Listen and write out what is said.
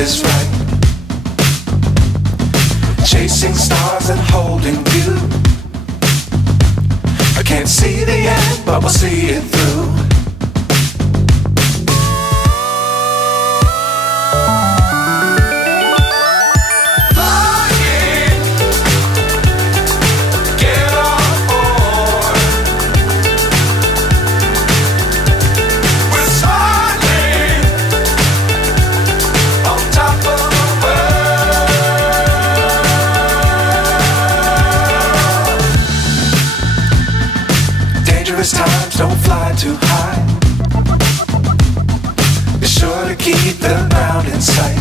is right. Chasing stars and holding you. I can't see the end, but we'll see it through. Dangerous times, don't fly too high. Be sure to keep the ground in sight.